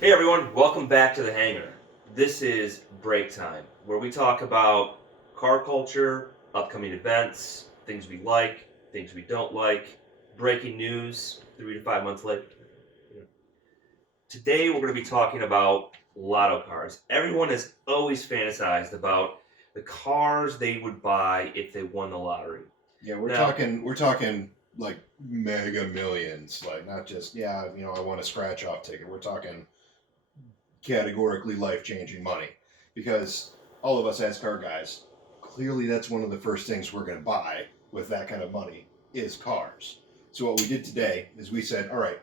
Hey everyone, welcome back to the Hangar. This is Breaktime, where we talk about car culture, upcoming events, things we like, things we don't like, breaking news 3 to 5 months late. Today we're going to be talking about lotto cars. Everyone has always fantasized about the cars they would buy if they won the lottery. Yeah, we're talking like mega millions, like not just I want a scratch off ticket. We're talking categorically life-changing money, because all of us as car guys, clearly that's one of the first things we're going to buy with that kind of money is cars. So what we did today is we said, all right,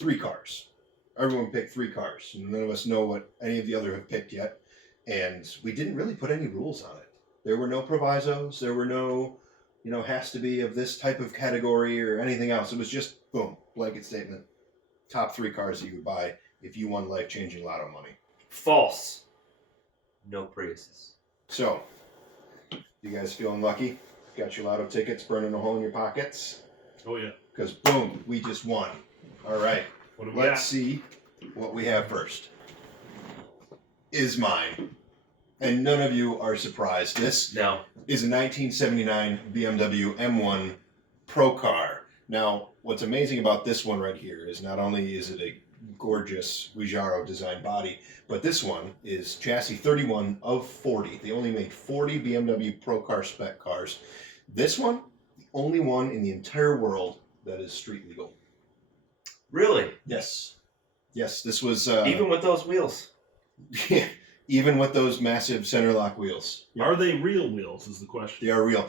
3 cars. Everyone picked 3 cars. None of us know what any of the other have picked yet, and we didn't really put any rules on it. There were no provisos. There were no, has to be of this type of category or anything else. It was just boom, blanket statement. Top 3 cars that you would buy if you won life-changing lotto money. False. No Priuses. So, you guys feeling lucky? Got your lotto tickets burning a hole in your pockets? Oh, yeah. Because boom, we just won. All right, let's see what we have first. Is mine. And none of you are surprised. This is a 1979 BMW M1 Pro car. Now, what's amazing about this one right here is not only is it a gorgeous Giugiaro design body, but this one is chassis 31 of 40. They only made 40 BMW Pro Car spec cars. This one, the only one in the entire world that is street legal. Really? Yes. Yes, this was... even with those wheels? Yeah, even with those massive center lock wheels. Are they real wheels is the question. They are real.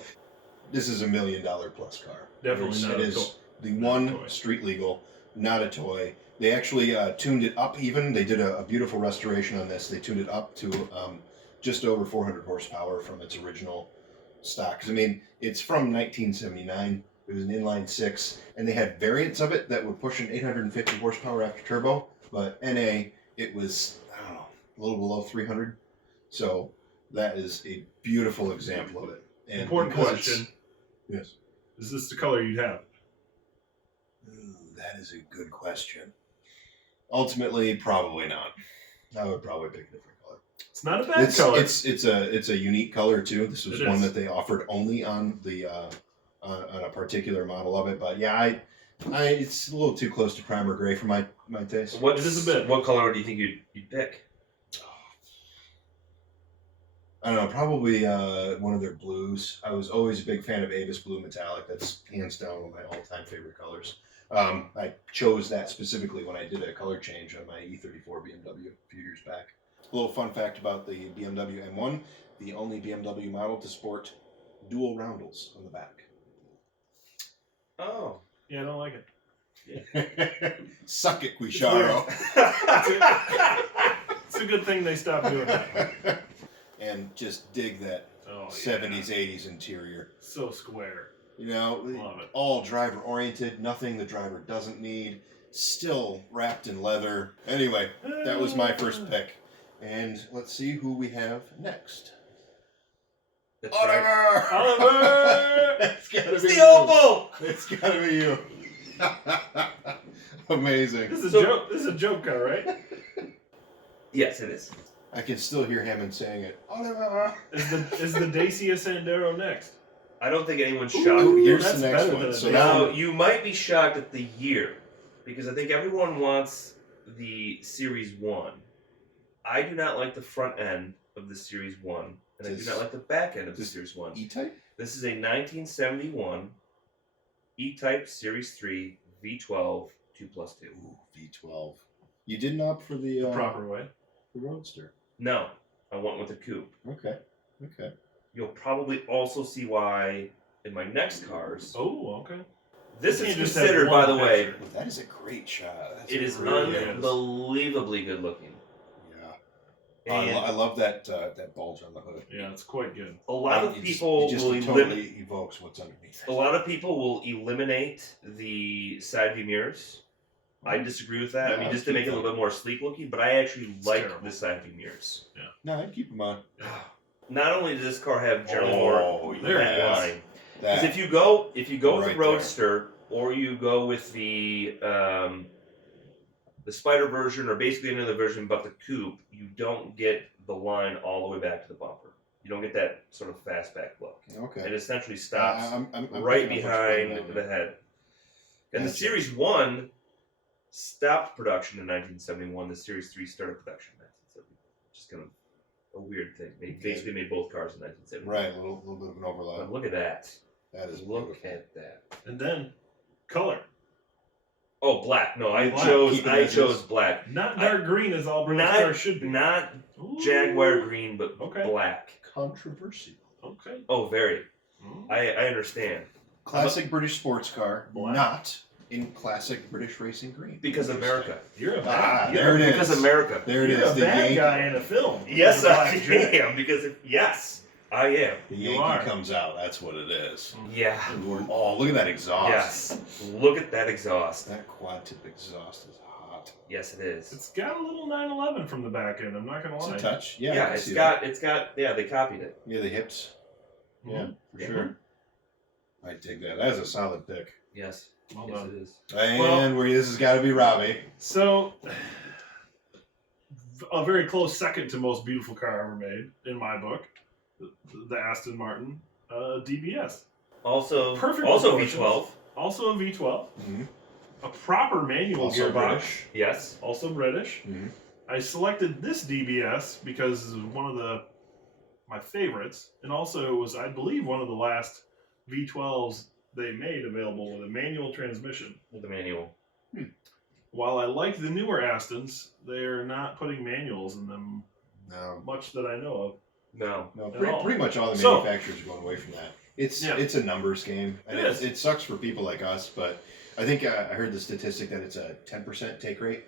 This is $1 million plus car. Definitely not a toy. It is the one street legal, not a toy. They actually tuned it up even. They did a beautiful restoration on this. They tuned it up to just over 400 horsepower from its original stock. 'Cause, I mean, it's from 1979. It was an inline 6. And they had variants of it that were pushing 850 horsepower after turbo. But NA, it was, I don't know, a little below 300. So that is a beautiful example of it. And important question. Yes. Is this the color you'd have? Ooh, that is a good question. Ultimately, probably not. I would probably pick a different color. It's not a bad color. It's a unique color too. This was one that they offered only on the on a particular model of it. But yeah, it's a little too close to primer gray for my taste. It is a bit. What color do you think you'd pick? I don't know, probably one of their blues. I was always a big fan of Avis Blue Metallic. That's hands down one of my all-time favorite colors. I chose that specifically when I did a color change on my E34 BMW a few years back. A little fun fact about the BMW M1, the only BMW model to sport dual roundels on the back. Oh. Yeah, I don't like it. Suck it, Guicharo. It's a good thing they stopped doing that. And just dig that 70s, 80s interior. So square. Love it. All driver oriented, nothing the driver doesn't need, still wrapped in leather. Anyway, that was my first pick. And let's see who we have next. That's Oliver! right. Oliver! It's gotta It's be the you. Opal! It's gotta be you. Amazing. This is a joke car, right? Yes, it is. I can still hear Hammond saying it. Oliver! Is the Dacia Sandero next? I don't think anyone's shocked. Ooh, here's that's the next better one. than a So Dacia. Now, you might be shocked at the year, because I think everyone wants the Series 1. I do not like the front end of the Series 1, and I do not like the back end of the Series 1. E-Type? This is a 1971 E-Type Series 3 V12 2+2. Ooh, V12. You didn't opt for the Proper way. the Roadster. No, I went with the coupe. Okay. You'll probably also see why in my next cars. Oh, okay. This You is can't just have considered, one by the way, picture. That is a great shot. That's it is really unbelievably good looking. Yeah. I love that that bulge on the hood. Yeah, it's quite good. A lot of It people just will totally evokes what's underneath. A lot of people will eliminate the side view mirrors. I disagree with that. I mean, just to make it a little bit more sleek looking, but I actually like terrible. the side view mirrors. No, I'd keep them on. Not only does this car have General Moore there it is. line, because if you go with Right the Roadster or you go with the the Spider version, or basically another version, but the coupe, you don't get the line all the way back to the bumper. You don't get that sort of fastback look. Okay. It essentially stops I'm right picking up what you're putting behind down the there. head. And the Gotcha. Series 1 stopped production in 1971. The Series 3 started production in 1971. Just kind of a weird thing. They basically made both cars in 1971. Right, a little bit of an overlap. But look at that. That is Look beautiful. at that. And then color. Oh, black. No, I Black. Keep it chose as is. black. Not dark green as all British Not cars should be. not Ooh. Jaguar green, but Okay. black. Controversial. Okay. Oh, very. Mm. I understand. Classic British sports car, Black. not in classic British racing green. Because America. You're a Ah, bad, there it is. Because America. There it you're is. a The bad Yankee, guy in a film. Yes, With a I black jet. am. Yes, I am. the You Yankee are. comes out. That's what it is. Yeah. Oh, look at that exhaust. Yes. Look at that exhaust. That quad tip exhaust is hot. Yes, it is. It's got a little 911 from the back end. I'm not gonna It's lie. a touch. Yeah, I Yeah, can it's see got. They copied it. that. Yeah, the hips. Mhm. Yeah, for Mhm. sure. I dig that. That is a solid pick. Yes. Well Yes, done. it is. And this has got to be Robbie. So, a very close second to most beautiful car ever made in my book, the Aston Martin DBS. Also, Perfect also proportions. V12. Also a V12, Mm-hmm. a proper manual Also gearbox, British. Yes. also British. Mm-hmm. I selected this DBS because it was one of my favorites, and also it was, I believe, one of the last V12s they made available with a manual transmission. With the manual. While I like the newer Astons, they're not putting manuals in them No. much that I know of. No. No, At all. pretty much all the So- manufacturers are going away from that. It's Yeah. it's a numbers game, and It is. it sucks for people like us. But I think I heard the statistic that it's a 10% take rate.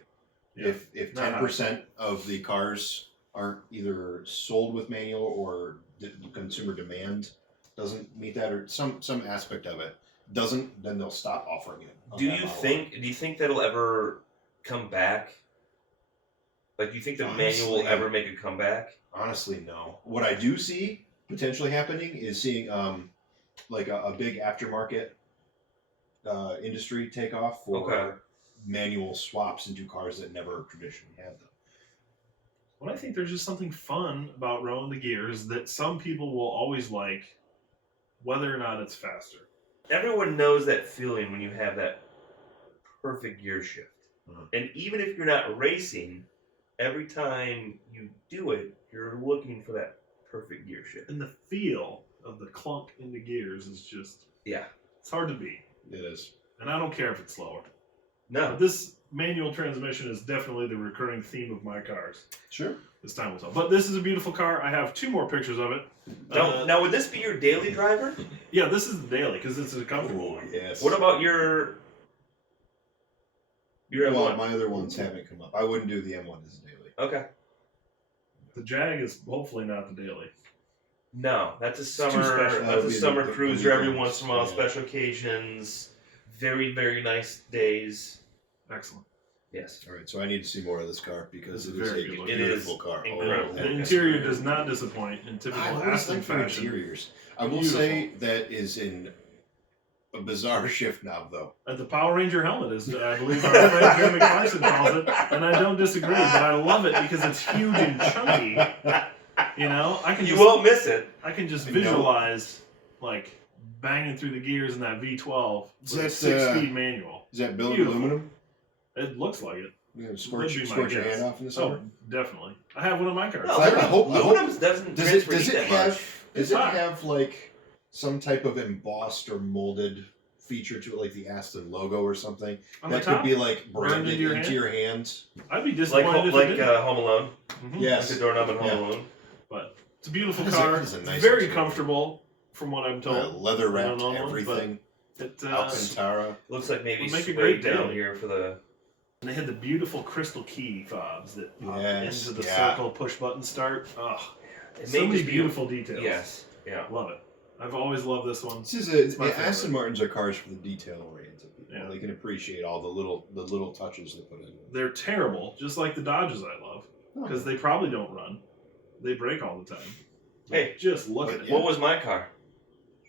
Yeah. If Not 10% of the cars aren't either sold with manual or the consumer demand doesn't meet that, or some aspect of it doesn't, then they'll stop offering it. on Do that you model. think that'll ever come back? Like, do you think the manual will Honestly- ever make a comeback? Honestly, no. What I do see potentially happening is seeing like a big aftermarket industry take off for Okay. manual swaps into cars that never traditionally had them. Well, I think there's just something fun about rolling the gears that some people will always like, whether or not it's faster. Everyone knows that feeling when you have that perfect gear shift. Mhm. And even if you're not racing, every time you do it, you're looking for that perfect gear shift. And the feel of the clunk in the gears is just, Yeah. it's hard to beat. It is. And I don't care if it's slower. No. But this manual transmission is definitely the recurring theme of my cars. Sure. This time will tell. But this is a beautiful car. I have 2 more pictures of it. Now, would this be your daily driver? Yeah, this is the daily because it's a comfortable one. Yes. What about your Well, M1? my other ones haven't come up. I wouldn't do the M1 as a daily. Okay. The Jag is hopefully not the daily. No, that's a too special. summer. That That's would a be summer the cruiser. Every weekends, once in a while, yeah. special occasions. Very, very nice days. Excellent. Yes. All right, so I need to see more of this car because It's it is very a good looking. beautiful It is car. incredible. The Okay. interior does not disappoint in typical I always Aston like their fashion. interiors. I will Beautiful. say that is in a bizarre shift knob, though. The Power Ranger helmet is, I believe, our friend Jim McPherson calls it, and I don't disagree. But I love it because it's huge and chunky. You know, I can You just, won't miss it. I can just I know. visualize like banging through the gears in that V12 Is with a that, 6-speed manual. Is that built in Beautiful. aluminum? It looks like it. You know, scorch Would be my scorch your guess. hand off in the summer. Oh, definitely. I have one of my cars. No, I hope- aluminum doesn't Does transfer it heat that have much. does It's it hot. have like some type of embossed or molded feature to it, like the Aston logo or something? On That the top, could be like Burned branded into your into hand? your hands. I'd be Like disappointed if it didn't. Home Alone. Mhm. Yes. Like the doorknob in Home Yeah. Alone. But it's a beautiful That is a- car. that is a It's nice very interior. comfortable, from what I'm told. Leather I wrapped don't know, everything. It, Alcantara. Looks like maybe Would make a suede great down daily. here for the. and they had the beautiful crystal key fobs that pop Yes, into the yeah. circle push button start. Oh, It so may many just be- beautiful details. Yes. Yeah. Love it. I've always loved this one. This is It's my Aston favorite. Martins are cars for the detail oriented people. Yeah. They can appreciate all the little touches they put in. They're terrible, just like the Dodges I love, because they probably don't run. They break all the time. Hey, Just look but at it. yeah. What was my car?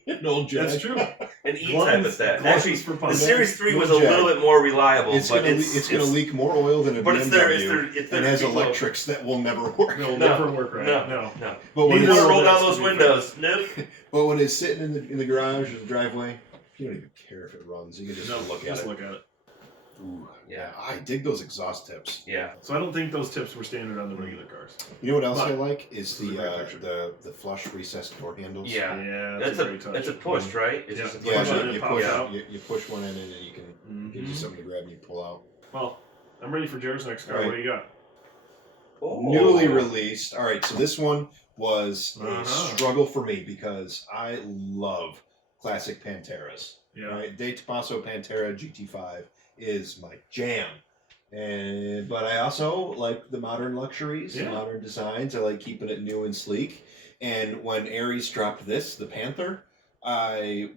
An old Jag. That's true. An E-type at that. Gluttons Actually, for the punch. Series 3 was a No, Jack. little bit more reliable, It's but going to leak more oil than a but BMW, it's their and has people- electrics that will never work. They'll No, never work right. no. But when You Neither want it's, to roll of down this, those to be windows? Nope. but when it's sitting in the garage or the driveway, you don't even care if it runs. You can just No, look at just it. look at it. Ooh, Yeah. I dig those exhaust tips. Yeah. So I don't think those tips were standard on the regular cars. You know what else But I like is this is a great picture. the flush recessed door handles. Yeah. Yeah, That's a great touch. a push, right? It's Yeah. just a Yeah, push. Push so it and you it pops push out. you push one in and you can gives you Mhm. something to grab and you pull out. Well, I'm ready for Jared's next car. All right. What do you got? Oh. Newly released. All right, so this one was a Uh-huh. struggle for me because I love classic Panteras. Yeah. Right, De Tomaso Pantera GT5 is my jam, but I also like the modern luxuries, the Yeah. modern designs. I like keeping it new and sleek. And when Aries dropped this, the Panther, I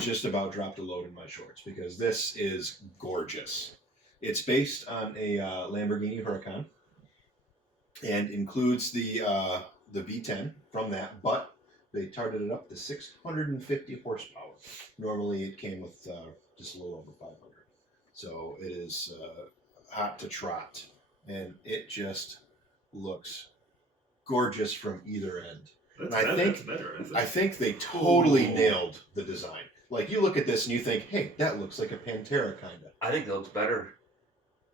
just about dropped a load in my shorts because this is gorgeous. It's based on a Lamborghini Huracan and includes the V10 from that, but they tarted it up to 650 horsepower. Normally, it came with just a little over 500. So it is hot to trot, and it just looks gorgeous from either end. That's better. I think they totally Ooh. nailed the design. Like, you look at this and you think, hey, that looks like a Pantera, kind of. I think that looks better.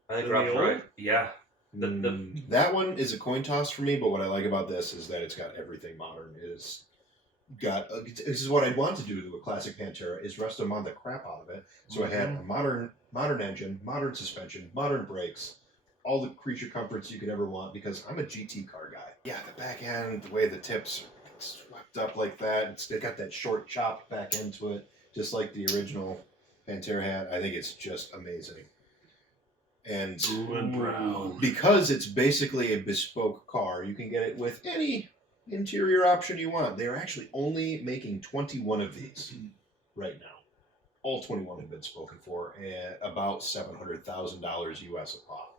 I think Than the Rob's old? right. Yeah. That one is a coin toss for me, but what I like about this is that it's got everything modern. This is what I'd want to do to a classic Pantera, is rest them on the crap out of it. So I had a modern engine, modern suspension, modern brakes, all the creature comforts you could ever want, because I'm a GT car guy. Yeah, the back end, the way the tips are swept up like that, it's got that short chopped back end to it, just like the original Pantera had. I think it's just amazing. And Blue and brown. because it's basically a bespoke car, you can get it with any interior option you want. They're actually only making 21 of these right now. All 21 have been spoken for at about $700,000 US a pop.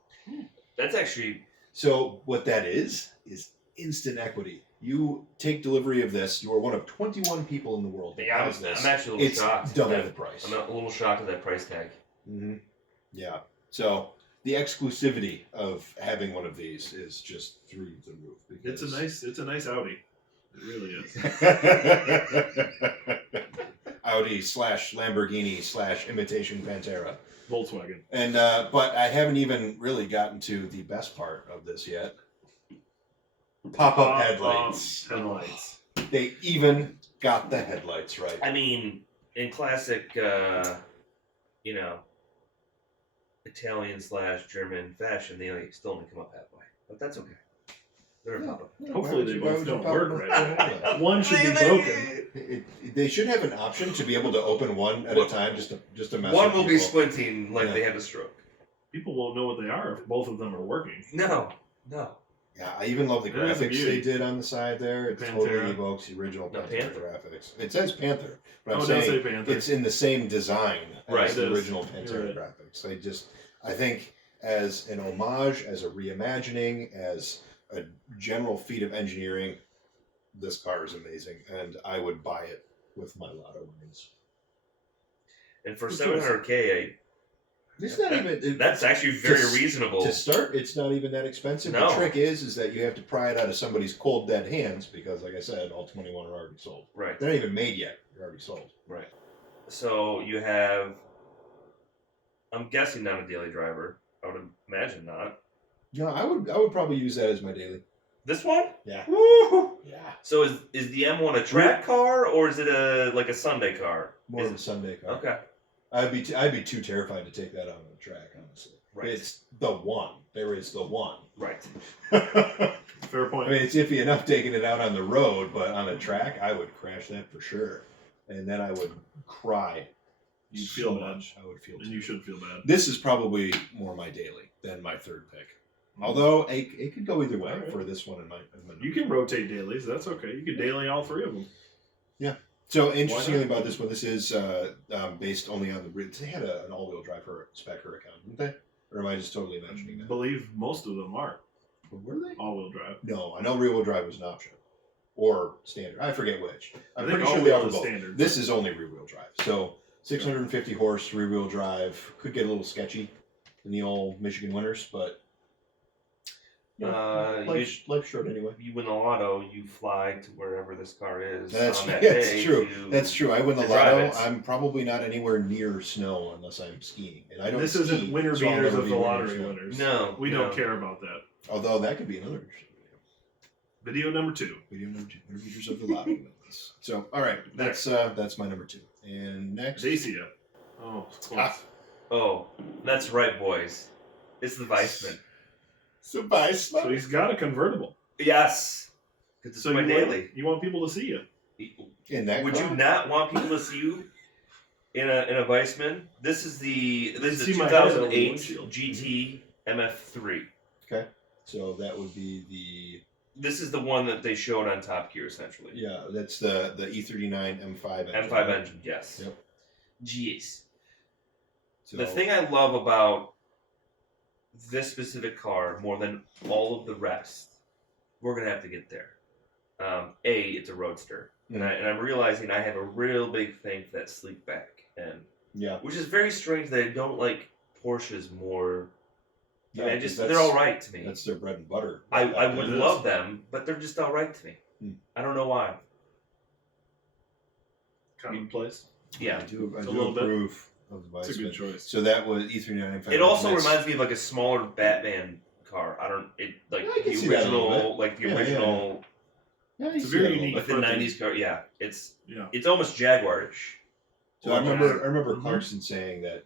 That's actually So what that is instant equity. You take delivery of this, you are one of 21 people in the world that yeah. has this. I'm actually a little It's shocked. double at the that. price. I'm a little shocked at that price tag. Mm-hmm. Yeah. So the exclusivity of having one of these is just through the roof. It's a nice Audi. It really is. Audi / Lamborghini / imitation Pantera. Volkswagen. And but I haven't even really gotten to the best part of this yet. Pop-up headlights. Headlights. They even got the headlights right. I mean, in classic, Italian / German fashion, they still only come up halfway, but that's okay. They're a pop-up. Hopefully they both don't work right. right. One should be broken. They should have an option to be able to open one at a time, just to mess One with will be people. squinting like Yeah. they had a stroke. People won't know what they are if both of them are working. No. Yeah, I even love the It is a graphics beauty. they did on the side there. It totally Pantera. evokes the original No, Panther Panther. graphics. It says Panther, but I'm Oh, it does say saying Panther. it's in the same design as Right. the It is. original You're Pantera right. graphics. I think as an homage, as a reimagining, as a general feat of engineering, this car is amazing, and I would buy it with my lotto winnings. And for Good $700K, It's not even. that's actually very To- reasonable. To start, it's not even that expensive. No. The trick is that you have to pry it out of somebody's cold dead hands because, like I said, all 21 are already sold. Right. They're not even made yet. They're already sold. Right. So you have, I'm guessing not a daily driver. I would imagine not. Yeah, I would probably use that as my daily. This one? Yeah. Woo! Yeah. So is the M1 a track car or is it a Sunday car? More Is of a Sunday car. Okay. I'd be too terrified to take that out on the track, honestly. Right. It's the one. There is the one. Right. I Fair point. mean, it's iffy enough taking it out on the road, but on a track, I would crash that for sure. And then I would cry. You'd so feel bad. much. I would feel And you too. should feel bad. This is probably more my daily than my third pick. Although it could go either way Alright. for this one and my. You can rotate dailies. That's okay. You can daily all three of them. So interestingly about this one, this is based only on the. They had an all-wheel drive spec Huracan, didn't they? Or am I just totally imagining I that? believe most of them are Were they? all-wheel drive. No, I know rear-wheel drive was an option. or standard. I forget which. I'm I think pretty all sure they wheels offer is both. standard. This is only rear-wheel drive. So 650 horse rear-wheel drive could get a little sketchy in the old Michigan winters, but life's short anyway. You win the lotto, you fly to wherever this car is. That's on that that's day true. to- That's true. I win the to drive lotto. it. I'm probably not anywhere near snow unless I'm skiing, and I don't. This ski, isn't winner so I'll beaters never of be the winner lottery snow. winners. No, We no. don't care about that. Although that could be another Video number 2. video number 2, winner beaters of the lotto wins. So all right, that's my number 2. And next, Dacia. Oh, close. Ah. Oh, that's right, boys. It's the Weissman. so buy So he's got a convertible. Yes. Because it's So my you daily. want, you want people to see you. in that. Would car? you not want people to see you in a Weissman? This is the see my head over the 2008 windshield. GT MF3. Okay, so that would be the This is the one that they showed on Top Gear, essentially. that's the E39 M5 engine. M5 engine, yes. Yep. Jeez. So, The thing I love about this specific car more than all of the rest, we're gonna have to get there. It's a roadster, and I'm realizing I have a real big thing for that sleek back end, yeah, which is very strange that I don't like Porsches more. yeah, I because they're all right to me. That's their bread and butter. I That would is. love them, but they're just all right to me. Hmm. I don't know why. Commonplace. I do a little bit. approve of the It's a good Weissman. choice. So that was E39 M5. It also That's- reminds me of like a smaller Batman car. I can see that a the little original, bit. like the Yeah, yeah, original, Yeah, you It's a see very that a little unique bit. like the Perfect. '90s car. Yeah, it's Yeah. almost Jaguarish. So I remember Mhm. Clarkson saying that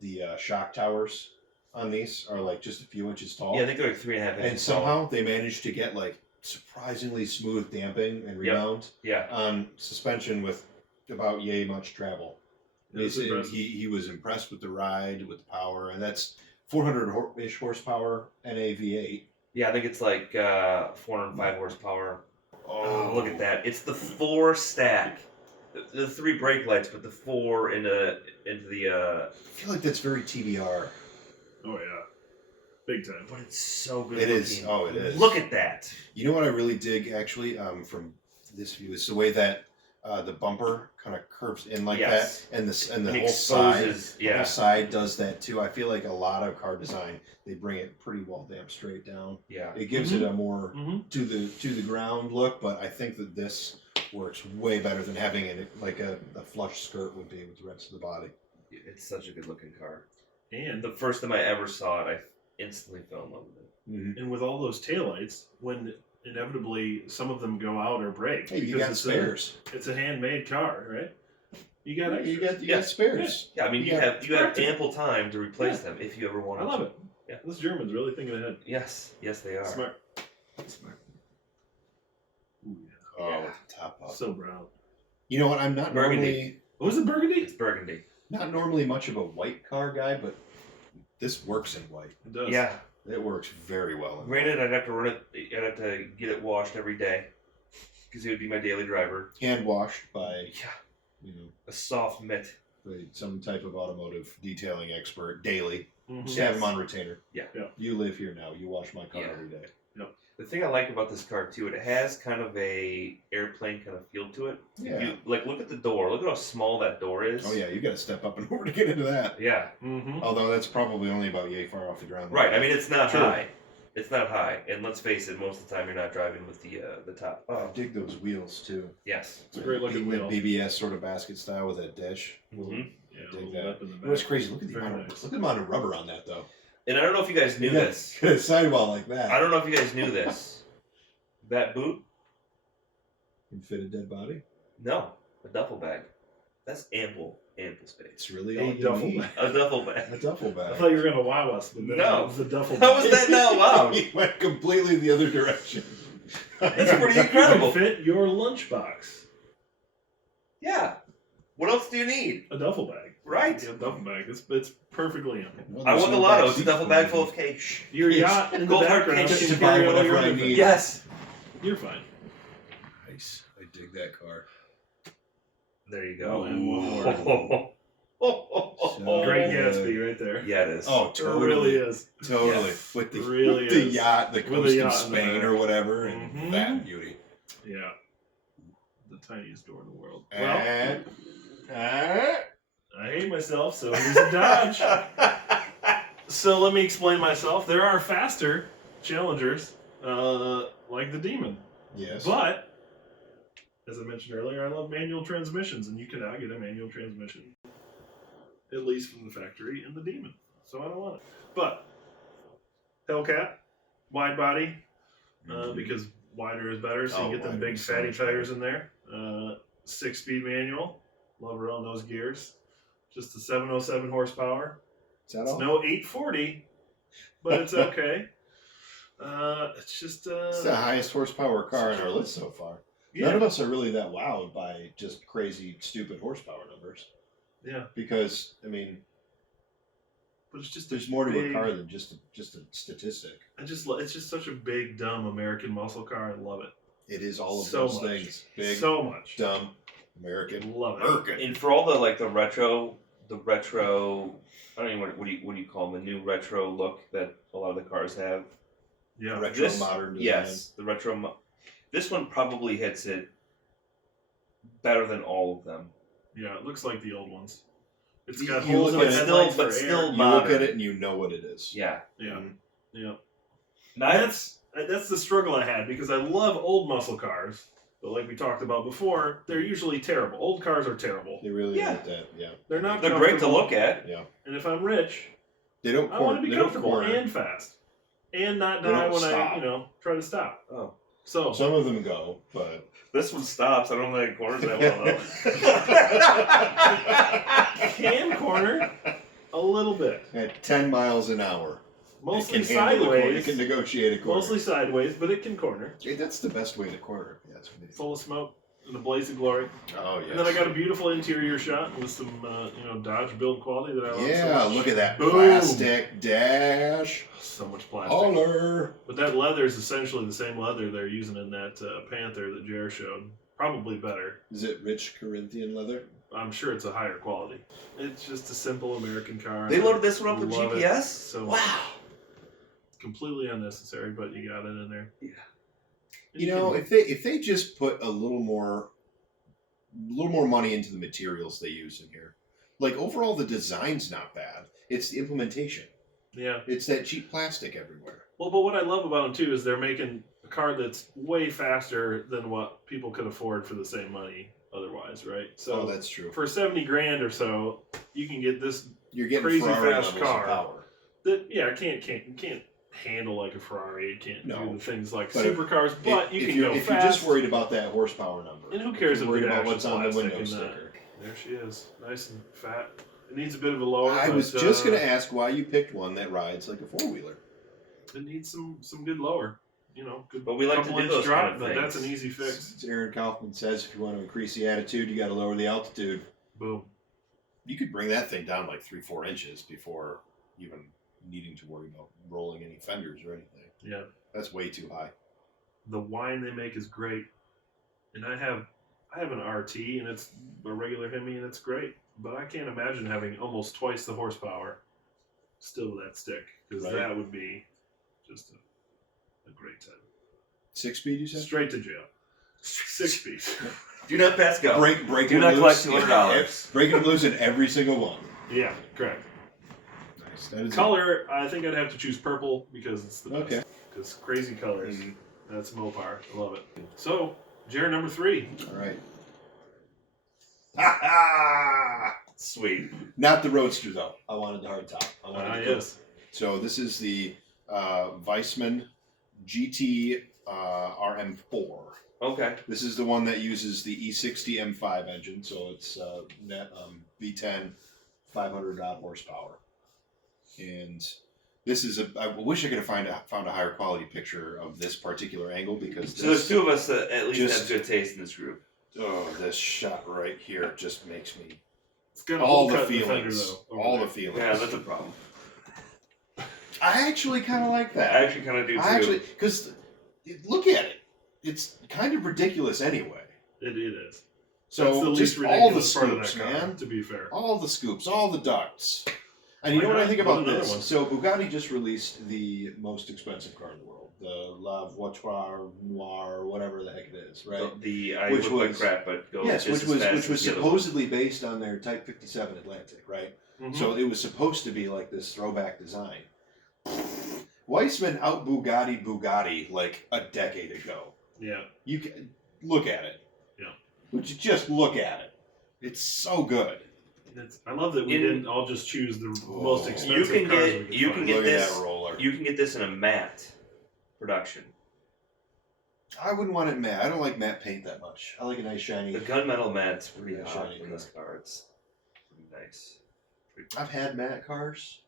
the shock towers on these are like just a few inches tall. Yeah, I think they're like 3.5 inches. And somehow they managed to get like surprisingly smooth damping and rebound Yeah. on suspension with about yay much travel. It was He said impressive. he was impressed with the ride, with the power, and that's 400-ish horsepower NA V8. Yeah, I think it's like 405 horsepower. Oh, Look at that! It's the 4 stack, the 3 brake lights, but the 4 into the. I feel like that's very TBR. Oh yeah. Big time. But it's so good. It is. looking. Oh, it is. Look at that! You know what I really dig actually from this view is the way that the bumper kind of curves in like Yes. that, and the It whole side. exposes. The whole Yeah. side does that too. I feel like a lot of car design they bring it pretty well damn straight down. Yeah. It gives it a more Mm-hmm. to the ground look, but I think that this works way better than having it like a flush skirt would be with the rest of the body. It's such a good looking car. And The first time I ever saw it, I instantly fell in love with it. Mm-hmm. and with all those taillights, when inevitably some of them go out or break, Hey, you because got it's spares. it's a handmade car, right? You got extras. You got Yeah. spares. Yeah, I mean, you Yeah, have it's you have practical. ample time to replace them if you ever want I to. love it. Yeah. This German's really thinking ahead. Yes, they are. Smart. Smart. Ooh, Oh, Yeah. with the top yeah. up. So brown. You know what? I'm not Burgundy. Was it burgundy? It's burgundy. normally much of a white car guy, but this works in white. It does. Yeah. It works very well. In Granted, I'd have to run it. I'd have to get it washed every day because it would be my daily driver. hand washed by Yeah, a soft mitt. by some type of automotive detailing expert daily. Mhm. Just have him on retainer. Yeah. You live here now. You wash my car Yeah. every day. The thing I like about this car too, it has kind of a airplane kind of feel to it. Yeah. You look at the door. Look at how small that door is. Oh yeah, you got to step up and over to get into that. Yeah. Mhm. Although that's probably only about yay far off the ground. Right. I mean, it's not True. high. It's not high, and let's face it, most of the time you're not driving with the top I up. dig those wheels too. Yes. It's a great looking That wheel. BBS sort of basket style with that dish. Mhm. Yeah, dig a little that. lip in the You know what's back. crazy? Look at the Very amount of nice. look at the amount of rubber on that though. And I don't know if you guys knew You got- this. got a sidewall like that. I don't know if you guys knew this. That boot? Can fit a dead body. No, a duffel bag. That's ample space. It's really A all you duffel need. bag. A duffel A bag. duffel I bag. thought you were gonna wow us with the, No. the duffel How bag. was that not loud? He went completely the other direction. That's pretty Can incredible. fit your lunchbox. Yeah. What else do you need? A duffel bag. Right. Yeah, duffel bag. It's perfectly ample. Well, I there's won the no lotto. back It's a seat duffel for bag me. full of cash. Your Yes. yacht in the Go for background cash can to buy carry all whatever your I other need. things. Yes. You're fine. Nice. I dig that car. There you Oh, go. and one more. So Great good. Gatsby right there. Yeah, it is. Oh, It totally. really is. Totally. Yeah. With the, Really with the is. yacht, the With coast the of yacht in the Spain back. or whatever, and Mhm. that beauty. Yeah. tiniest door in the world. And, I hate myself, so here's a Dodge. So let me explain myself. There are faster Challengers, like the Demon. yes. But, as I mentioned earlier, I love manual transmissions, and you can now get a manual transmission, at least from the factory, in the Demon. So I don't want it. But, Hellcat, wide body, because wider is better, so you get them big fatty tires in there. 6-speed manual, love her on those gears. Just a 707 horsepower. Is that It's all? no 840, but it's okay. It's just It's the highest horsepower car in our list so far. yeah, None of us are really that wowed by just crazy, stupid horsepower numbers. yeah. Because, I mean, But it's just there's more to a big- car than just a statistic. it's just such a big, dumb American muscle car. I love it. It is all of So those much. things. Big, So much. dumb, American. Love it. American. And for all the retro, I don't even what do you call them? The new retro look that a lot of the cars have. Yeah. Retro modern design. Yes, the retro. This one probably hits it better than all of them. Yeah, it looks like the old ones. It's You- got you holes in look the at it- headlights but for still air. You modern. look at it and you know what it is. Yeah. Yeah. Mhm. Yeah. Nice. That's the struggle I had because I love old muscle cars, but like we talked about before, they're usually terrible. Old cars are terrible. They really Yeah. like that. Yeah. They're not. They're great to comfortable. look at. Yeah. And if I'm rich, They don't. I want to be they don't comfortable corner. and fast, and not They die don't when stop. I try to stop. Oh, So Some of them go, but this one stops. I don't think corners that well can corner a little bit, at 10 miles an hour, mostly it can handle a corner. sideways. It can negotiate a corner. Mostly sideways, but it can corner. Hey, that's the best way to corner. Yeah, that's what it is. Full of smoke and a blaze of glory. Oh yeah. And then I got a beautiful interior shot with some, Dodge build quality that I love so Yeah, much. look at that Boom. plastic dash. So much plastic. Holler. But that leather is essentially the same leather they're using in that Panther that Jer showed. Probably better. Is it rich Corinthian leather? I'm sure it's a higher quality. It's just a simple American car. They loaded this one up with Love it GPS. so Wow. completely unnecessary, but you got it in there. Yeah. And You know, can- if they just put a little more money into the materials they use in here, like overall the design's not bad. It's the implementation. yeah. It's that cheap plastic everywhere. Well, but what I love about them too is they're making a car that's way faster than what people could afford for the same money otherwise, right? So Oh, that's true. for 70 grand or so, you can get this You're getting crazy Ferrari fast levels car. of power. that can't handle like a Ferrari. It can't No. do the things like But if- supercars, but you if can you're, go if fast. you're just worried about that horsepower number, And who cares if you're worried the about dash what's is on the plastic window and that. sticker. There she is, nice and fat. It needs a bit of a lower. I but, was just going to ask why you picked one that rides like a four-wheeler. It needs some good lower. Good. But we like to couple do inch those drop, kind of but things. that's an easy fix. As Aaron Kaufman says, if you want to increase the attitude, you got to lower the altitude. Boom. You could bring that thing down like 3-4 inches before even needing to worry about rolling any fenders or anything. Yeah. That's way too high. The wine they make is great, and I have an RT, and it's a regular Hemi, and it's great. But I can't imagine having almost twice the horsepower still with that stick, because Right. that would be just a great time. 6-speed, you said? Straight to jail. 6 speed. Do not pass go. Breaking Do not them collect loose. $200. Breaking them loose in every single one. Yeah, correct. Nice. That is Color, I think I'd have to choose purple because it's the best. Okay. Because crazy colors. Mhm. That's Mopar. I love it. So, Jared number 3. All right. Sweet. Not the Roadster, though. I wanted the hardtop. I wanted the Yes. So this is the Weissman GT RM4. Okay. This is the one that uses the E60 M5 engine, so it's V10, 500 odd horsepower. And this is I wish I could have found a higher quality picture of this particular angle because So there's this, two of us that at least just- have good taste in this group. this shot right here just makes me It's got a all full the cut defender, feelings, though, over all there. the feelings. Yeah, that's a problem. I actually kind of like I that. actually kind of do too. I actually, because look at it. It's kind of ridiculous anyway. It is. So That's the just least all the ridiculous part of that scoops, car, man. to be fair. All the scoops, all the ducts. And you Why know what I not? think Put about another this? one. So Bugatti just released the most expensive car in the world. the La Voiture Noire, or whatever the heck it is, right? I Which look like was- crap, but go Yes, just which was as fast which was as the other one. supposedly based on their Type 57 Atlantic, right? Mhm. So it was supposed to be like this throwback design. Weissman out Bugatti like a decade ago. Yeah. You can look at it. Yeah. Would you just look at it? It's so good. I love that we didn't all just choose the most expensive You can cars get- we could you find. can get Look this- at that roller. You can get this in a matte production. I wouldn't want it matte. I don't like matte paint that much. I like a nice shiny. The gunmetal matte's pretty Yeah, hot shiny in car. this car. It's pretty nice. I've had matte cars.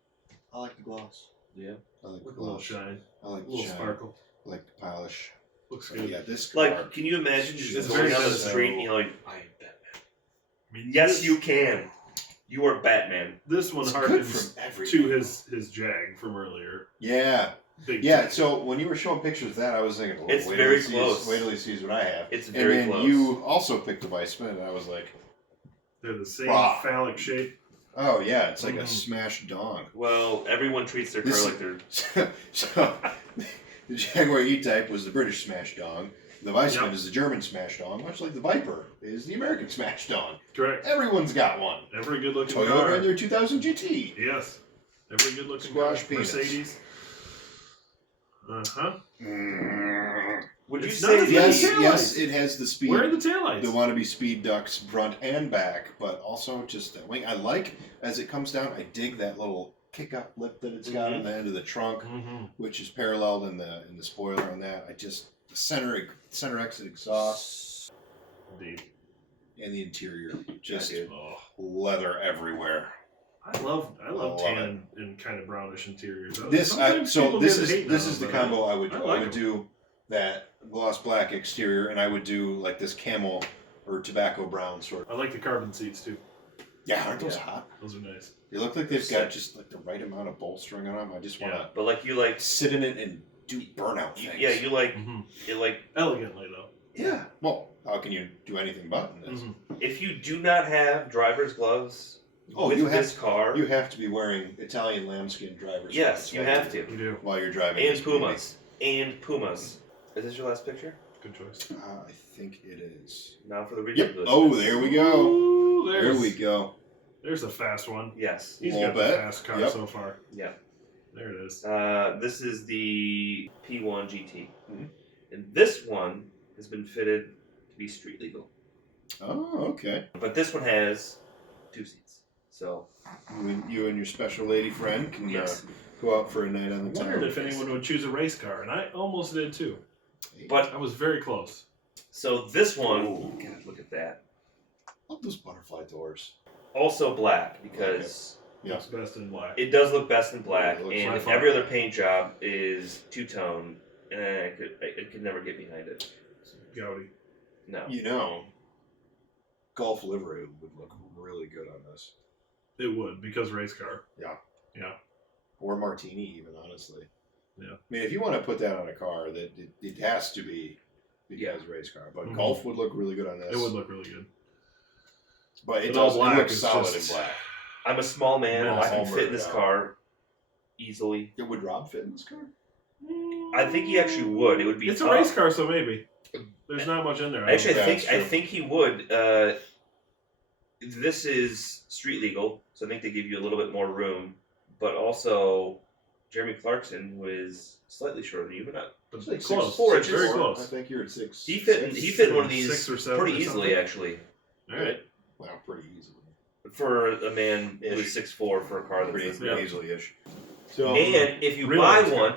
I like the gloss. Yeah. I like the With a little gloss. shine, I like a the little shine. sparkle. I like the polish. Looks But good. yeah, this car. Like, can you imagine just It's going very down the nice. street and you're like, I am Batman. I mean, Yes, this, you can. You are Batman. This one it's good harkens from everything. to his Jag from earlier. Yeah. Big Yeah, time. so when you were showing pictures of that, I was thinking, It's wait very till he close. sees, wait till he sees what I have. It's And very then close. you also picked a Weissman, and I was like, They're the same Wow. phallic shape. oh yeah, it's like a Mhm. smashed dong. Well, everyone treats their car This- like they're. So the Jaguar E-Type was the British smash dong. The Weissman Yep. is the German smash dong, much like the Viper is the American smash dong. Correct. Everyone's got one. Every good looking Toyota car. and their 2000 GT. Yes. Every good looking Squash car. peanuts. Mercedes. Uh-huh. Would you It's say not a Yes, taillights. yes, it has the speed. Where are the taillights? The wannabe speed ducts front and back, but also just that wing. I like as it comes down. I dig that little kick up lip that it's got on the end of the trunk, Mm-hmm. which is paralleled in the spoiler on that. I just the center exit exhaust Indeed. and the interior just dude. Oh, leather everywhere. I love love tan and kind of brownish interiors. This Sometimes so people this get is hate this on is the them, but combo I would do. I I like would 'em. do that gloss black exterior, and I would do like this camel or tobacco brown sort. I like the carbon seats too. Yeah, aren't those Yeah. hot? Those are nice. They look like they've got just like the right amount of bolstering on them. I just want to But like you like. sit in it and do burnout You, things. yeah, you like. Mm-hmm. You like. Elegantly though. Yeah. Well, how can you do anything but in this? Mm-hmm. If you do not have driver's gloves Oh, with you have this car, You have to be wearing Italian lambskin drivers. yes, you have to. You do. while you're driving. And this baby. Pumas. And Pumas. Is this your last picture? Good choice. I think it is. Now for the Yep. ridiculous. Oh, there we go. Ooh, There we go. There's a fast one. Yes. He's Little got the bit. fast car Yep. so far. Yeah. There it is. This is the P1 GT. Mhm. And this one has been fitted to be street legal. Oh, okay. But this one has 2 seats. So, You and your special lady friend can yes. go out for a night on I the wondered town. if anyone would choose a race car, and I almost did too. But, I was very close. so this one, Ooh. God, look at that. Love those butterfly doors. Also black, because Yeah. Looks best in black. it does look best in black, Yeah, it looks and by far. every other paint job is two-tone, and I could never get behind it. Gaudy. No. You know, Gulf livery would look really good on this. It would, because race car. Or Martini, even, honestly. Yeah. I mean, if you want to put that on a car, that it has to be because race car. But Mhm. Golf would look really good on this. It would look really good. But it But all does. It black looks is solid just- in black. I'm a small man. Yeah, I can Homer, fit in this yeah. car easily. Yeah, would Rob fit in this car? I think he actually would. It would be It's tough. a race car, so maybe. There's not much in there. Actually, I That's think true. he would. This is street legal, so I think they give you a little bit more room. But also, Jeremy Clarkson, who is slightly shorter than you, but not. But It's like close. 4 It's very inches. I close. think you're at 6. He fit in one of these 6 or 7 pretty or easily, something. actually, All right. Well, pretty easily. for a man who Ish. is 6'4" for a car that's Pretty this Yeah. big. easily-ish. So, And if you Real buy race car.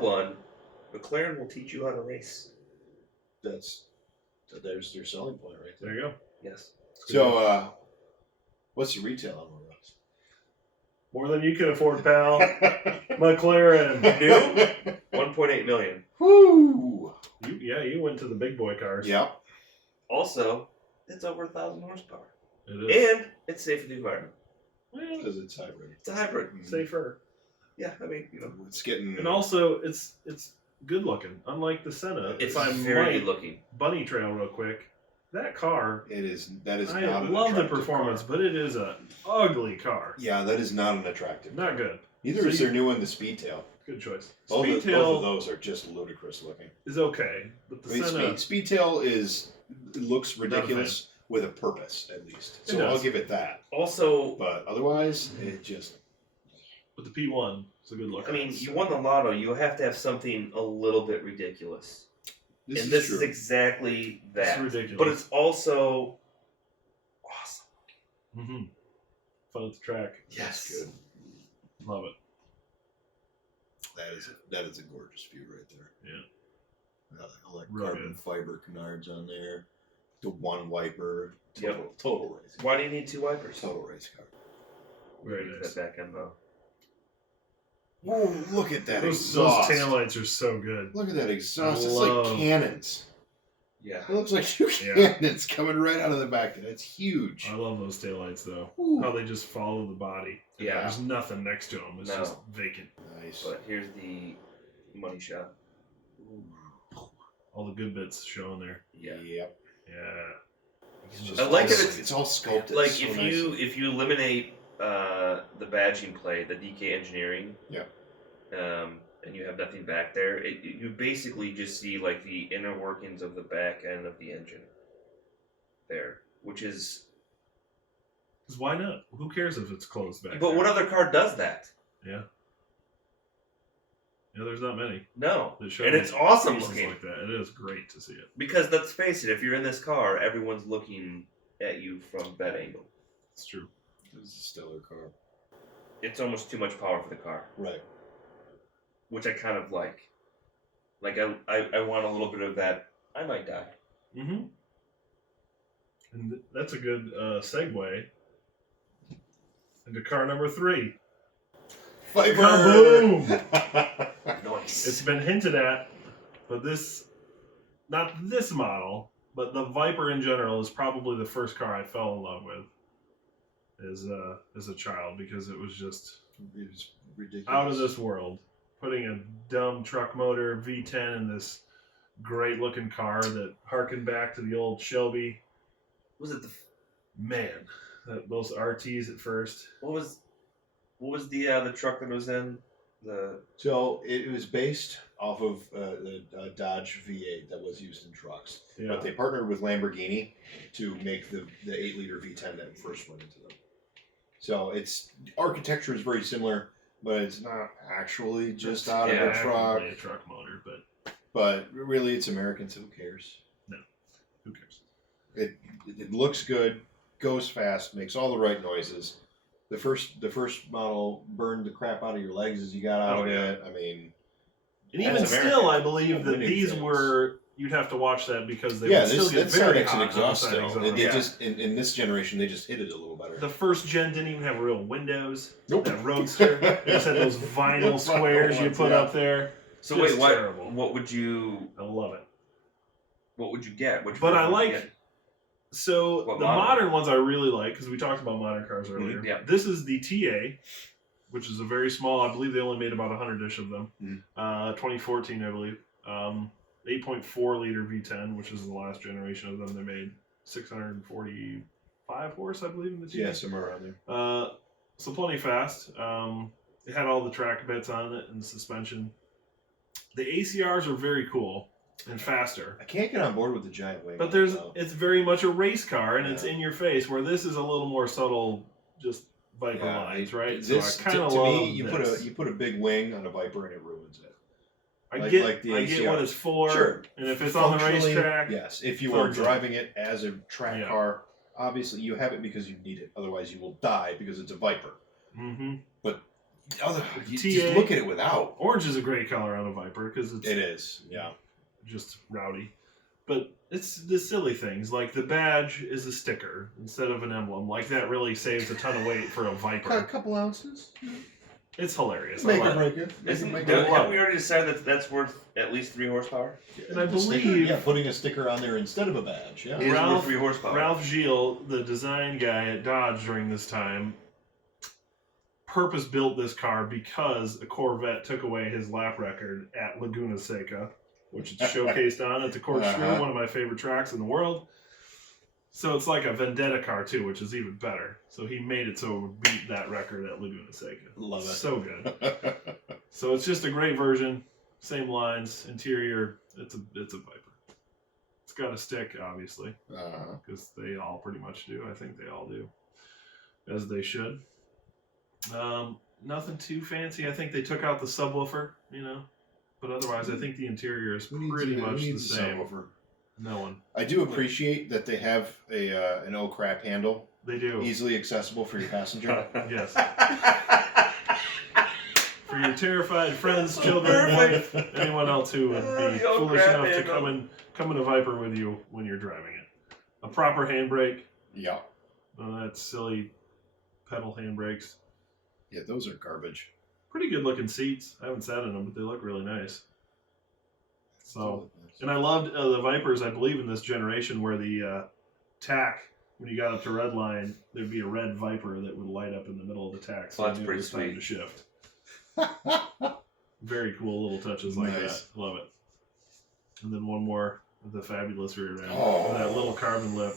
one, McLaren will teach you how to race. there's their selling point right There there. you go. Yes. So, what's the retail on one of those? More than you can afford, pal. McLaren. New? 1.8 million. Woo! You went to the big boy cars. Yep. Also, it's over 1,000 horsepower, It is. and it's safe for the environment. Well, Because it's hybrid. It's a hybrid. safer. Yeah, I mean, It's getting. And also, it's good looking. Unlike the Senna, it's if I very might good looking. bunny trail real quick, that car, That is I not an love the attractive performance, car. but it is an ugly car. Yeah, that is not an attractive. Not car. good. Neither So is their new one, the Speedtail. Good choice. Both of Speedtail those are just ludicrous looking. is okay, but the Senna... Speedtail looks ridiculous with a purpose, at least. So I'll give it that. Also, But otherwise, it just... But the P1 is a good look. I mean, you won the lotto. You have to have something a little bit ridiculous. This is exactly that. It's ridiculous. But it's also awesome. Mm-hmm. Fun at the track. Yes. That's good. Love it. That is a gorgeous view right there. Yeah. All that Real carbon good. fiber canards on there. The one wiper. Yep. Total race car. Why do you need two wipers? Total race car. Very Use nice. that back end though. Whoa, look at that Those exhaust. taillights are so good. Look at that exhaust. I It's love- like cannons. Yeah. It looks like two Yeah. cannons coming right out of the back. That's huge. I love those taillights, though. Ooh. How they just follow the body. Yeah. There's nothing next to them. It's No. just vacant. Nice. But here's the money shot. All the good bits showing there. Yeah. Yep. Yeah. It's just I like all- that it's all sculpted. Like so if you eliminate the badging play, the DK engineering. Yeah. And you have nothing back there. You basically just see like the inner workings of the back end of the engine. There, which is. Because why not? Who cares if it's closed back But there? what other car does that? Yeah. Yeah, there's not many. No. that show And it's awesome pieces looking. like that. It is great to see it. Because let's face it, if you're in this car, everyone's looking at you from that angle. It's true. This is a stellar car. It's almost too much power for the car, Right. which I kind of like. Like I want a little bit of that. I might die. Mm-hmm. And that's a good segue into car number 3. Viper! Kaboom! Nice. It's been hinted at, but not this model, but the Viper in general is probably the first car I fell in love with as a child, because it was just It was ridiculous. out of this world. Putting a dumb truck motor V10 in this great looking car that harkened back to the old Shelby. Was it the Man, those RTs at first. what was the truck that was in the So it was based off of the Dodge V8 that was used in trucks. Yeah. But they partnered with Lamborghini to make the 8-liter V10 that first went into them. So its architecture is very similar, but it's not actually just out of a truck. A truck motor, but But really, it's American, so who cares? who cares? It looks good, goes fast, makes all the right noises. The first model burned the crap out of your legs as you got out of it. I mean, And That's even American. still, I believe that Winning these things. were, you'd have to watch that because they yeah, would still get that's very Cyrex hot and exhaust outside still. exhaust. They Yeah. just in this generation they just hit it a little better. The first gen didn't even have real windows. Nope. That Roadster. They just had those vinyl squares you ones, put yeah. up there. So Just wait, what terrible. what would you I love it. get? Which But I version would you like- get? So What the model? modern ones I really like, because we talked about modern cars earlier. yeah. This is the TA, which is a very small. I believe they only made about 100-ish of them. 2014, I believe. 8.4 liter V10, which is the last generation of them they made. 645 horse, I believe, in the TA. Yeah, somewhere around there. So plenty fast. It had all the track bits on it and the suspension. The ACRs are very cool and faster. I can't get on board with the giant wing. But on it, though. it's very much a race car, and it's Yeah. in your face. Where this is a little more subtle, just Viper Yeah, lines, right? This, so I kind of to love me, you this. put a big wing on a Viper and it ruins it. I like- get like the I get what ACR. it's for, Sure. and if it's on the Functionally, racetrack, yes. If you for are example. driving it as a track Yeah. car, obviously you have it because you need it. Otherwise, you will die because it's a Viper. hmm You TA just look at it without. orange is a great color on a Viper because it's It is. Yeah. just rowdy. But it's the silly things, like the badge is a sticker instead of an emblem. Like that really saves a ton of weight for a A Viper. couple ounces. It's hilarious. I Make love it it. break it. Isn't, Make haven't it love we already decided that that's worth at least 3 horsepower? And I The sticker, believe- yeah, putting a sticker on there instead of a badge. Yeah. It is worth Ralph- 3 horsepower. Ralph Gilles, the design guy at Dodge during this time, purpose built this car because a Corvette took away his lap record at Laguna Seca, which it's showcased on at the Corkscrew, Uh-huh. one of my favorite tracks in the world. So it's like a Vendetta car too, which is even better. So he made it so it would beat that record at Laguna Seca. Love it. So good. So it's just a great version. Same lines, interior. It's a Viper. It's got a stick, obviously, because they all pretty much do. I think they all do, as they should. Nothing too fancy. I think they took out the subwoofer, but otherwise, I think the interior is pretty much the same. Subwoofer? No one. I do appreciate that they have an oh crap handle. They do. Easily accessible for your passenger. Yes. For your terrified friends, children, wife, anyone else who would be foolish enough to come in a Viper with you when you're driving it. A proper handbrake. Yeah. None of that silly pedal handbrakes. Yeah, those are garbage. Pretty good looking seats. I haven't sat in them, but they look really nice. So, and I loved the Vipers, I believe, in this generation where the tack, when you got up to red line, thered be a red Viper that would light up in the middle of the tack. So that's you knew pretty it was time sweet. to shift. Very cool little touches like that. Love it. And then one more with the fabulous rear end. Oh. With that little carbon lip.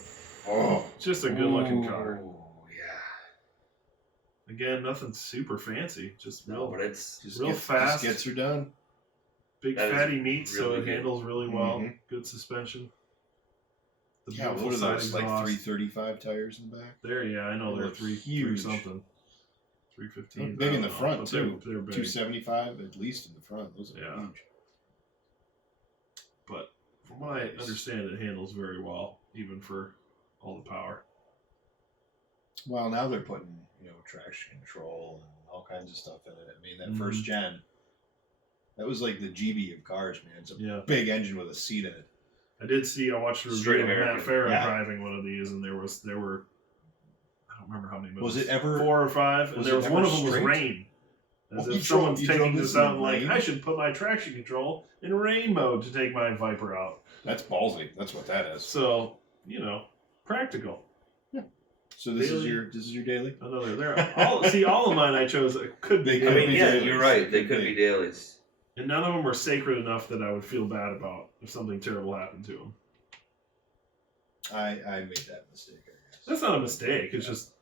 Oh. Just a good looking car. Oh, yeah. Again, nothing super fancy. Just real, but it's real fast. Just gets her done. Big That is fatty meat, so really it good. handles really well. Mhm. Good suspension. The Yeah, beautiful what are those? side Like exhaust. 335 tires in the back? There, yeah, I know They they're look three huge. something. 315. They're big I in the don't know, front, but too. They're big. 275 at least in the front. Those are Yeah. huge. But from what I Nice. understand, it handles very well, even for all the power. Well, now they're putting, traction control and all kinds of stuff in it. I mean, that first gen, that was like the GB of cars, man. It's a Yeah. big engine with a seat in it. I watched a Straight review of Matt American. Farah Yeah. driving one of these, and there were, I don't remember how many Was movies. it ever 4 or 5? And was there it was ever one of them was straight? rain. As Oh, if you someone's drove taking this this in out and like, rain? I should put my traction control in rain mode to take my Viper out. That's ballsy. That's what that is. So, practical. So this is Daily? your daily? Another, all of mine I chose could be. They I could mean, be yeah, dailies. you're right. They They could could be be. dailies. And none of them were sacred enough that I would feel bad about if something terrible happened to them. I made that mistake, I guess. That's not a mistake. It's just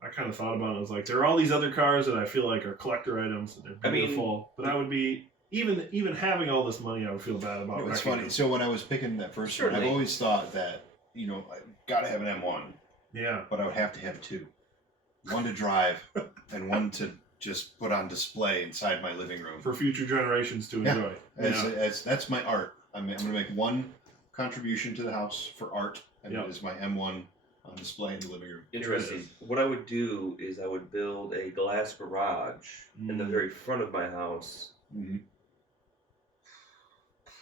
I kind of thought about it. I was like, there are all these other cars that I feel like are collector items and they're I mean- beautiful. But I would be even having all this money, I would feel bad about. It's wrecking funny. them. So when I was picking that first one, I've Certainly. always thought that, I gotta have an M1, Yeah. but I would have to have two. One to drive and one to just put on display inside my living room. For future generations to Yeah. enjoy. As that's my art. I'm gonna make one contribution to the house for art, and Yep. it is my M1 on display in the living room. Interesting. is. What I would do is I would build a glass garage in the very front of my house. Mm-hmm.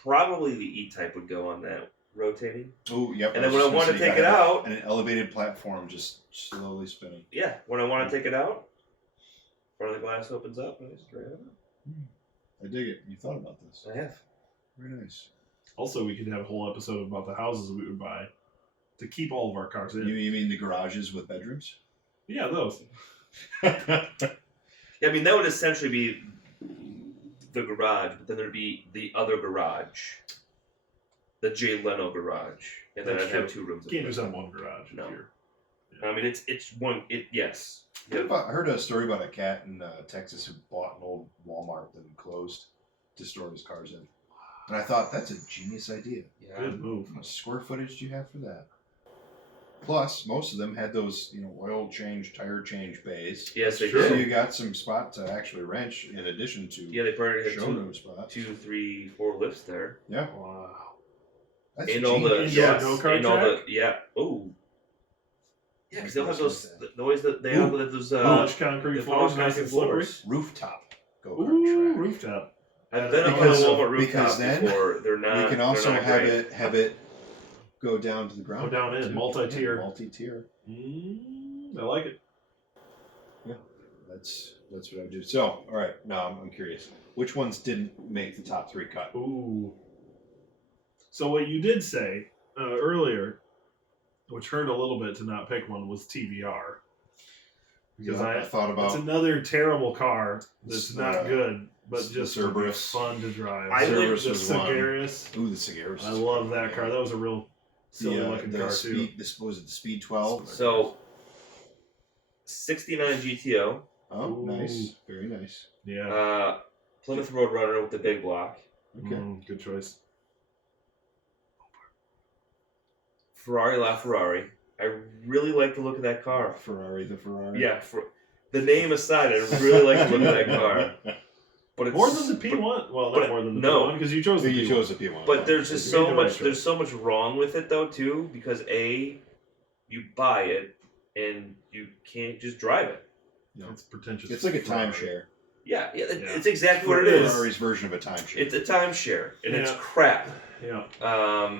Probably the E-Type would go on that, rotating. Oh, yep. And then when I want to take it out, and an elevated platform just slowly spinning. yeah, when I want to take it out, front of the glass opens up and I just drive it out. I dig it. You thought about this. I have. Very nice. Also, we could have a whole episode about the houses we would buy to keep all of our cars in. You mean the garages with bedrooms? Yeah, those. Yeah, I mean, that would essentially be the garage, but then there'd be the other garage, the Jay Leno garage, and then That's I'd have true. 2 rooms. You can't just have one garage. No. Here. I mean, it's one. Yes. I heard a story about a cat in Texas who bought an old Walmart that had closed to store his cars in. And I thought, that's a genius idea. Yeah. Good move. How much square footage do you have for that? Plus, most of them had those, oil change, tire change bays. Yes, they Sure. So did. you got some spot to actually wrench in addition to Yeah, they probably had showroom spots. 2, 3, 4 lifts there. Yeah, Wow. that's And all the genius. Indoor yes, go-kart and all the track? yeah. Oh. Yeah, because they'll have Like those. that. The ways that they have those. Polished concrete the floors, polished nice concrete and slippery. floors. Rooftop go-kart Ooh, track. rooftop. I've been on a Because- Walmart because rooftop then before. They're not. We can also they're not have great. it go down to the ground. Go down in, too. multi-tier. Yeah, multi-tier. I like it. That's what I would do. So, all right, now I'm curious. Which ones didn't make the top 3 cut? Ooh. So what you did say earlier, which hurt a little bit to not pick one, was TVR. Because I thought it's about another terrible car that's It's, not good, but the just would be Cerberus. fun to drive. I the would- Cerberus was one. Sagaris. ooh the Sagaris. I love that car. That was a real Silly looking car too. Was it the Speed 12? So 69 GTO. Oh, Ooh. nice. Very nice. Yeah. Plymouth Roadrunner with the big block. Okay. Good choice. Ferrari LaFerrari. I really like the look of that car. Ferrari the Ferrari. Yeah, the name aside, I really like the look of that car. But it's More than the P1. Well, not more than the no. P1 because you chose the You P1. chose the P1. But there's just You so made the right much. choice. There's so much wrong with it though too, because you buy it and you can't just drive it. No. It's pretentious. It's like a Ferrari. timeshare. Yeah, Yeah. it's exactly what it is. Ferrari's version of a timeshare. It's a timeshare, and it's Yeah. crap. Yeah.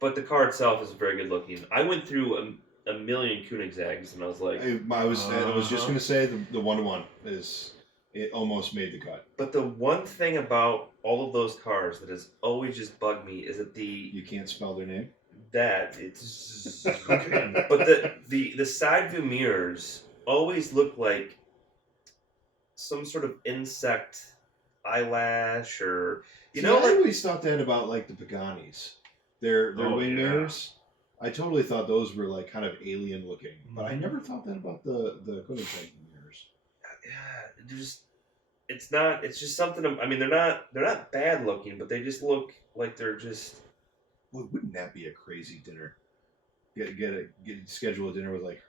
But the car itself is very good looking. I went through a million Koenigsegg's, and I was like, I was just gonna say the 1-to-1 is it almost made the cut. but the one thing about all of those cars that has always just bugged me is that You can't spell their name. it's Okay. but the side view mirrors always look like some sort of insect eyelash, or I like always thought that about like the Paganis, their wing yeah. mirrors. I totally thought those were like kind of alien looking, but I Mhm. never thought that about the Koenigsegg mirrors. yeah, it's just something. I mean, they're not bad looking, but they just look like they're just. Well, wouldn't that be a crazy dinner? Schedule a dinner with like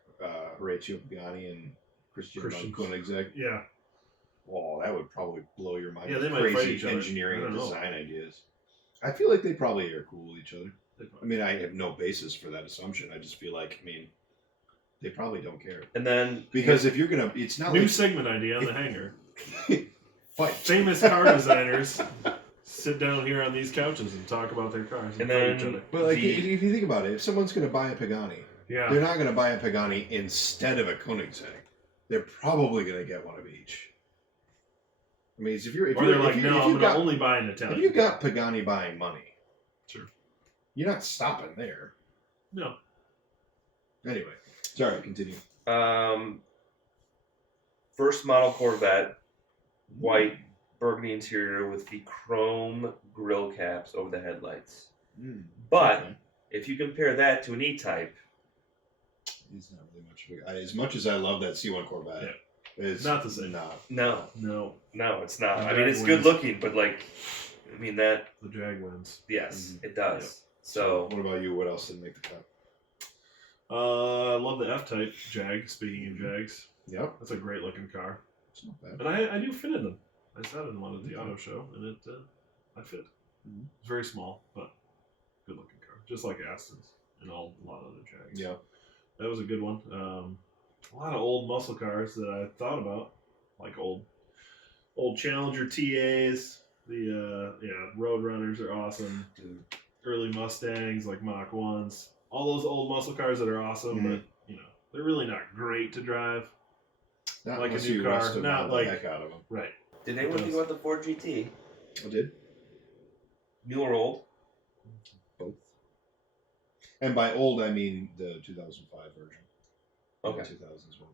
Horatio Pagani and Christian Koenigsegg. Yeah. Oh, that would probably blow your mind. Yeah, with they might fight crazy each other. engineering I and don't know. design ideas. I feel like they probably are cool with each other. I mean, I have no basis for that assumption. I just feel like, they probably don't care. And then Because if you're gonna, it's not New like segment idea on the Hangar. fight. Famous car designers sit down here on these couches and talk about their cars and And fight then- each other. But like, if you think about it, if someone's gonna buy a Pagani, Yeah. they're not gonna buy a Pagani instead of a Koenigsegg. They're probably gonna get one of each. I mean, if you're Or they're like, if no, I'm you've going to got, only buy an if Italian. you've got Pagani buying money, Sure. you're not stopping there. No. Anyway, sorry, continue. First model Corvette, white burgundy interior with the chrome grille caps over the headlights. But Okay. if you compare that to an E-Type, It's not really much. As much as I love that C1 Corvette, it's Not the same. Not. no, it's not. The I mean, it's Jag good wins. looking, but like, I mean that, The Jag wins. yes, Mhm. it does. So What about you? What else didn't make the cut? I love the F-Type Jag, speaking of Jags. Yep, That's a great looking car. it's not bad. And I do fit in them. I sat in one at the auto show, and I fit. Mhm. It's very small, but good looking car. Just like Aston's and a lot of other Jags. Yeah. That was a good one. A lot of old muscle cars that I thought about, like old Challenger TAs. The Roadrunners are awesome. dude, Early Mustangs like Mach 1s. All those old muscle cars that are awesome, Mhm. but they're really not great to drive. Not Like a unless new you car, rust them not out like- the heck out of them. Right. did anyone think about the Ford GT? I did New or old? both. And by old, I mean the 2005 version. Okay. The 2000s one.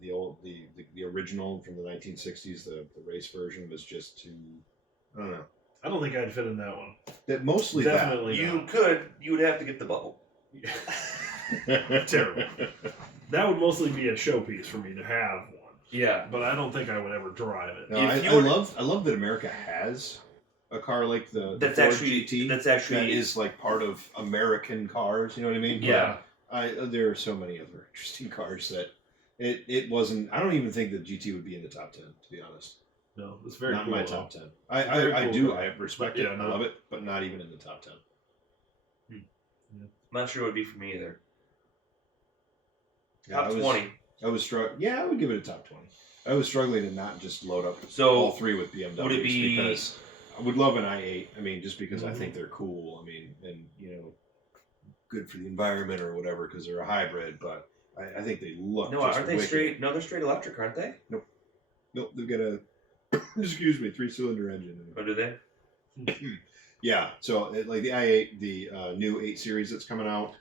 The original from the 1960s, the race version was just too. I don't know. I don't think I'd fit in that one. That mostly Definitely You not. you would have to get the bubble. that. Terrible. That would mostly be a showpiece for me to have one, Yeah. but I don't think I would ever drive it. No, If I you were- love that America has a car like the That's Ford actually GT. that's that actually is like part of American cars. You know what I mean? Yeah. But there are so many other interesting cars that it wasn't. I don't even think the GT would be in the top 10, to be honest. No, it's very Not cool. my though. top 10. Very I cool do. car. I respect But, it. yeah, I no. love it, but not even in the top 10. I'm not sure it would be for me either. Yeah, Top 20. I was struggling. Yeah, I would give it a top 20. I was struggling to not just load up So, all three with BMWs would it be- because I would love an i8. I mean, just because I Mhm. think they're cool. I mean, and good for the environment or whatever because they're a hybrid. But I think they look. No, just aren't they wicked. straight? No, they're straight electric, aren't they? Nope, they've got a 3-cylinder engine. Or do they? Yeah, so like the i8, the new 8 Series that's coming out,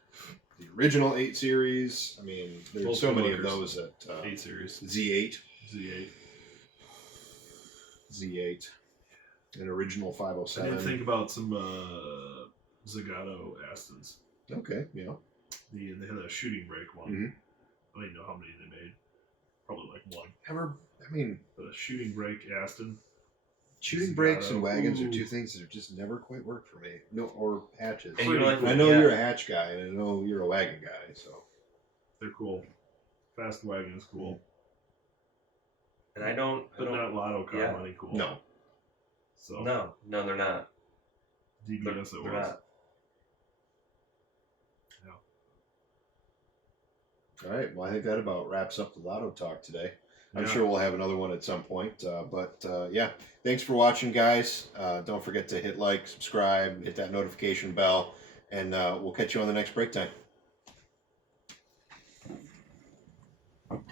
the original 8 Series. I mean, there's Both so good many of lookers. those at 8 Series. Z8, Z8. an original I 507. did think about some Zagato Astons. Okay, yeah. They had a shooting brake one. Mhm. I don't even know how many they made. Probably like one. I mean, But a shooting brake Aston. shooting brakes and Zagato. wagons are Ooh. two things that have just never quite worked for me. No, or hatches. And you know, like, I know yeah. you're a hatch guy, and I know you're a wagon guy, so. They're cool. Fast wagon is cool. And I don't. But not lotto car yeah. money cool. No. So No, they're not. DBS They're it was. not. All right. Well, I think that about wraps up the lotto talk today. I'm Yeah. sure we'll have another one at some point. But yeah, thanks for watching, guys. Don't forget to hit like, subscribe, hit that notification bell, and we'll catch you on the next break time.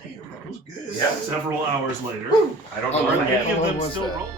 Damn, that was good. Yeah. Several hours later. Woo! I don't Oh, know really? if I Many have. of them was still that? rolling.